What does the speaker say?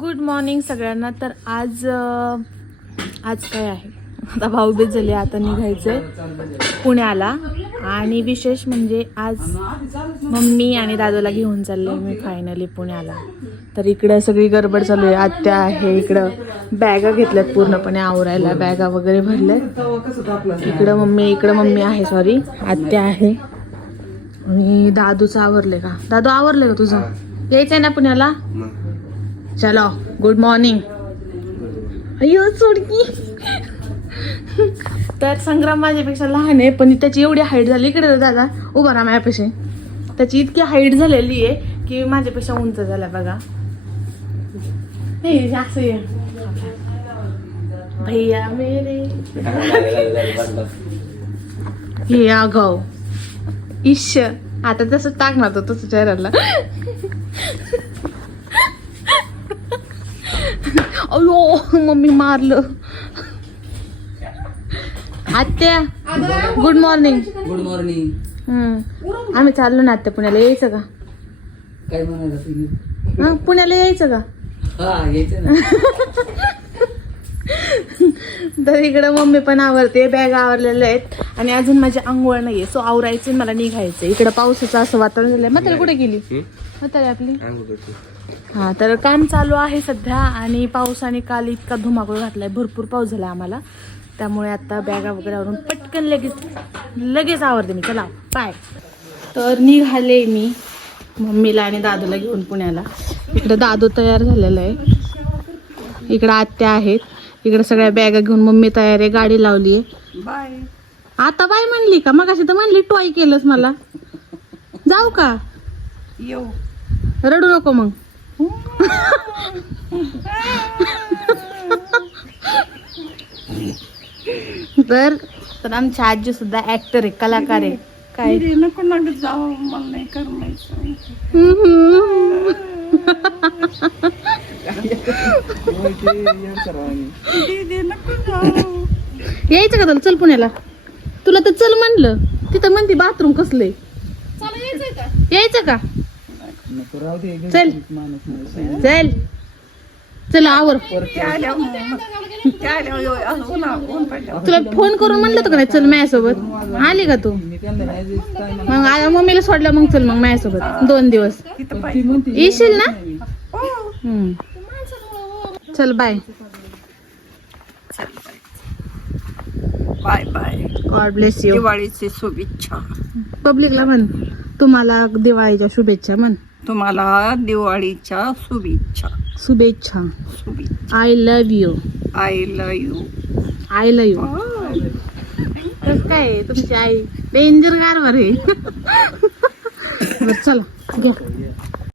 Good morning सगळ्यांना. तर आज आज काय आहे? आता भाऊबीज झाली आता निघायचं आहे पुण्याला. आणि विशेष म्हणजे आज मम्मी आणि दादाला घेऊन चालले मी फायनली पुण्याला. तर इकडं सगळी गडबड चालू आहे. आत्या आहे इकडं. बॅगा घेतल्यात पूर्णपणे आवरायला. बॅगा वगैरे भरल्यात. इकडं मम्मी इकडं मम्मी आहे सॉरी आत्या आहे. आणि दादूचं आवरले का? दादू आवरले का तुझं? यायचं आहे ना पुण्याला? चलो गुड मॉर्निंग अयो सोडकी तर संग्राम माझ्यापेक्षा लहान आहे पण त्याची एवढी हाईट झाली इकडे दादा उभा राहा माझ्यापेक्षा त्याची इतकी हाईट झालेली आहे की माझ्यापेक्षा उंच झाला बघा. हे असं भैया मेरे. हे अगौ इश आता तसं टाकणार तो तसं चेहऱ्याला. अयो मम्मी मारलं. आत्या गुड मॉर्निंग गुड मॉर्निंग हम्म. आम्ही चाललो ना आत्या पुण्याला यायचं का? काय हा पुण्याला यायचं का? हा यायचं ना. तर इकडं मम्मी पण आवरते बॅग आवरलेल्या आहेत. आणि अजून माझी आंघोळ नाहीये सो आवरायचं मला निघायचं इकडं पावसाचं असं वातावरण झालंय. म्हातारी कुठे गेली? म्हातारी आपली? हा तर काम चालू आहे सध्या आणि पावसाने काल इतका धुमाकूळ घातलाय. भरपूर पाऊस झाला आम्हाला. त्यामुळे आता बॅगा वगैरे आवरून पटकन लगेच लगेच आवरते मी. चला बाय तर निघाले मी मम्मीला आणि दादूला घेऊन पुण्याला. इकडं दादू तयार झालेला आहे. इकडं आत्या आहेत. इकडे सगळ्या बॅगा घेऊन मम्मी तयार आहे. गाडी लावली आहे. बाय आता बाय म्हणली का? मग अशी तर म्हणली टॉय केलंस मला. जाऊ का? येऊ. रडू नको मग. तर तर आमची आजी सुद्धा ऍक्टर आहे कलाकार आहे. काय? नको नका जाऊ मला नाही करमायचं. यायचं का तुला चल पुण्याला. तुला तर चल म्हणलं. तिथं म्हणते बाथरूम कसले यायचं का? नको राहू दे चल. माणूस नाही चल. चल आवर. त्या आल्यावर त्या आल्यावर असं ऊन ऊन पडलं तुला फोन करून म्हणलं होतं का नाही? चल माझ्यासोबत. आली का तू? मी त्यांना नाही देत, काय नाही. मग आ- मम्मीला सोडलं मग चल मग माझ्यासोबत. दोन दिवस. ती म्हणते येशील ना? हो. हम्म. चल bye. Bye bye God bless you दिवाळीची शुभेच्छा. पब्लिकला म्हण. तुम्हाला दिवाळीच्या शुभेच्छा म्हण. तुम्हाला दिवाळीच्या शुभेच्छा. शुभेच्छा. शुभेच्छा. I love you I love you I love you कसं काय आहे तुमची आई? डेंजर कारभार आहे. बरं चला घ्या.